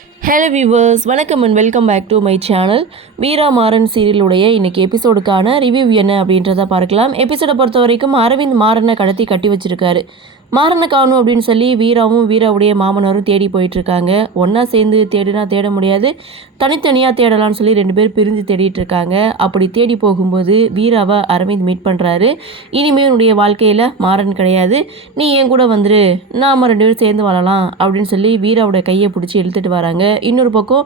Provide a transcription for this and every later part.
Hello viewers வணக்கம் and welcome back to my channel Veera Maaran சீரியலுடைய இன்னைக்கு எபிசோடுக்கான review என்ன அப்படின்றத பார்க்கலாம். எபிசோடை பொறுத்த வரைக்கும் அரவிந்த் மாறனை கடத்தி கட்டி வச்சுருக்காரு. மாறனை காணும் அப்படின்னு சொல்லி வீராவும் வீராவுடைய மாமனாரும் தேடி போயிட்டுருக்காங்க. ஒன்றா சேர்ந்து தேடினா தேட முடியாது. தனித்தனியாக தேடலாம்னு சொல்லி ரெண்டு பேர் பிரிஞ்சு தேடிட்டு இருக்காங்க அப்படி தேடி போகும்போது வீராவை அரவிந்த் மீட் பண்ணுறாரு இனிமேல் உன்னுடைய வாழ்க்கையில் மாறன் கிடையாது. நீ என் கூட வந்துரு. நாம ரெண்டு பேரும் சேர்ந்து வாழலாம் அப்படின்னு சொல்லி வீராவோட கையை பிடிச்சி இழுத்துட்டு வராங்க. இன்னொரு பக்கம்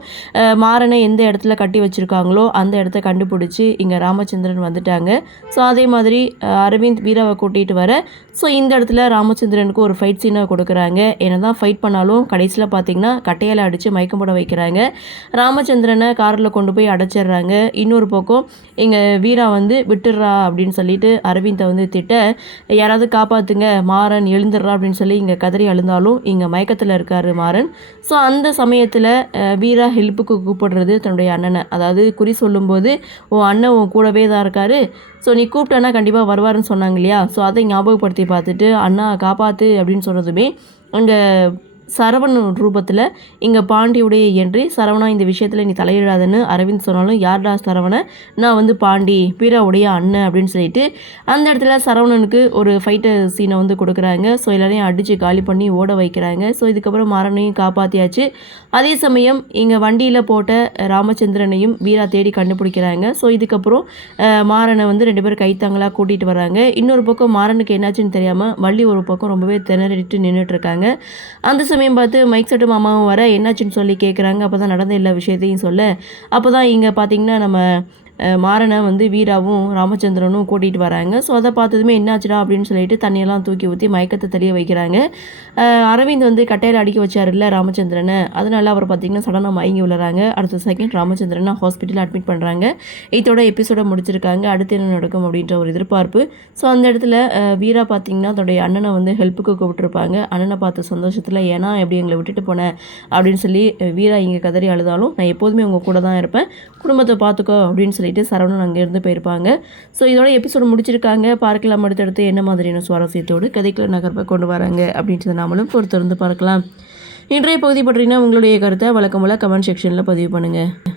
மாறனை எந்த இடத்துல கட்டி வச்சிருக்காங்களோ அந்த இடத்த கண்டுபிடிச்சி இங்கே ராமச்சந்திரன் வந்துட்டாங்க. ஸோ அதே மாதிரி அரவிந்த் வீராவை கூட்டிகிட்டு வர. ஸோ இந்த இடத்துல ராமச்சந்திரன் ராமச்சந்திரனுக்கு ஒரு ஃபைட் சீனை கொடுக்குறாங்க. என்ன தான் ஃபைட் பண்ணாலும் கடைசியில் பார்த்தீங்கன்னா கட்டையால் அடித்து மயக்கம் போட வைக்கிறாங்க. ராமச்சந்திரனை காரில் கொண்டு போய் அடைச்சிடுறாங்க. இன்னொரு பக்கம் இங்கே வீரா வந்து விட்டுடுறா அப்படின்னு சொல்லிட்டு அரவிந்தை வந்து திட்ட யாராவது காப்பாற்றுங்க மாறன் எழுந்துடுறா அப்படின்னு சொல்லி இங்கே கதறி அழுந்தாலும் இங்கே மயக்கத்தில் இருக்காரு மாறன். ஸோ அந்த சமயத்தில் வீரா ஹெல்ப்புக்கு கூப்பிடுறது தன்னுடைய அண்ணனை. அதாவது குறி சொல்லும்போது உன் அண்ணன் உன் கூடவே தான் இருக்காரு. ஸோ நீ கூப்பிட்டனா கண்டிப்பாக வருவாருன்னு சொன்னாங்க இல்லையா? ஸோ அதை ஞாபகப்படுத்தி பார்த்துட்டு அண்ணா காப்பாற்று அப்படின்னு சொன்னதுமே அங்கே சரவணன் ரூபத்தில் இங்கே பாண்டியுடைய என்று சரவணா இந்த விஷயத்தில் நீ தலையிடாதன்னு அரவிந்த் சொன்னாலும் யார்டா சரவண? நான் வந்து பாண்டி வீராவுடைய அண்ணன் அப்படின்னு சொல்லிட்டு அந்த இடத்துல சரவணனுக்கு ஒரு ஃபைட்டர் சீனை வந்து கொடுக்குறாங்க. ஸோ எல்லாரையும் அடித்து காலி பண்ணி ஓட வைக்கிறாங்க. ஸோ இதுக்கப்புறம் மாறனையும் காப்பாற்றியாச்சு அதே சமயம் இங்கே வண்டியில் போட்ட ராமச்சந்திரனையும் வீரா தேடி கண்டுபிடிக்கிறாங்க. ஸோ இதுக்கப்புறம் மாறனை வந்து ரெண்டு பேரும் கைத்தாங்களாக கூட்டிகிட்டு வராங்க இன்னொரு பக்கம் மாறனுக்கு என்னாச்சுன்னு தெரியாமல் வள்ளி ஒரு பக்கம் ரொம்பவே திணறிட்டு நின்றுட்டு இருக்காங்க. அந்த சமயம் பார்த்து மைக் செட்டு மாமாவும் வர என்னாச்சுன்னு சொல்லி கேட்குறாங்க அப்போ தான் நடந்த எல்லா விஷயத்தையும் சொல்ல. அப்போ தான் இங்கே பார்த்தீங்கன்னா நம்ம மாறனை வந்து வீராவும் ராமச்சந்திரனும் கூட்டிகிட்டு வராங்க. ஸோ அதை பார்த்ததுமே என்னாச்சுடா அப்படின்னு சொல்லிட்டு தண்ணியெல்லாம் தூக்கி ஊற்றி மயக்கத்தை தெளிய வைக்கிறாங்க. அரவிந்த் வந்து கட்டையில் அடிக்க வச்சாருல்ல ராமச்சந்திரனை. அதனால அவர் பார்த்தீங்கன்னா சடனாக மயங்கி விழுறாங்க. அடுத்த செகண்ட் ராமச்சந்திரனை ஹாஸ்பிட்டலில் அட்மிட் பண்ணுறாங்க இதோட எபிசோட முடிச்சிருக்காங்க. அடுத்து என்ன நடக்கும் அப்படின்ற ஒரு எதிர்பார்ப்பு. ஸோ அந்த இடத்துல வீரா பார்த்தீங்கன்னா தன்னுடைய அண்ணனை வந்து ஹெல்ப்புக்கு கூப்பிட்டுருப்பாங்க. அண்ணனை பார்த்த சந்தோஷத்தில் ஏன்னா எப்படி எங்களை விட்டுட்டு போனேன் அப்படின்னு சொல்லி வீரா இங்கே கதறி அழுதாலும் நான் எப்போதுமே உங்கள் கூட தான் இருப்பேன். குடும்பத்தை பார்த்துக்கோ அப்படின்னு சொல்லி சொல்லிட்டு சரவணன் அங்கேருந்து போயிருப்பாங்க. ஸோ இதோட எபிசோடு முடிச்சிருக்காங்க. பார்க்கலாம். அடுத்தடுத்து என்ன மாதிரியான சுவாரஸ்யத்தோடு கதைக்குள்ள நகர்ப்பை கொண்டு வராங்க அப்படின்றத நாமளும் பொறுத்திருந்து பார்க்கலாம். இன்றைய பகுதி பற்றினா உங்களுடைய கருத்தை வழக்கம் போல கமெண்ட் செக்ஷனில் பதிவு பண்ணுங்கள்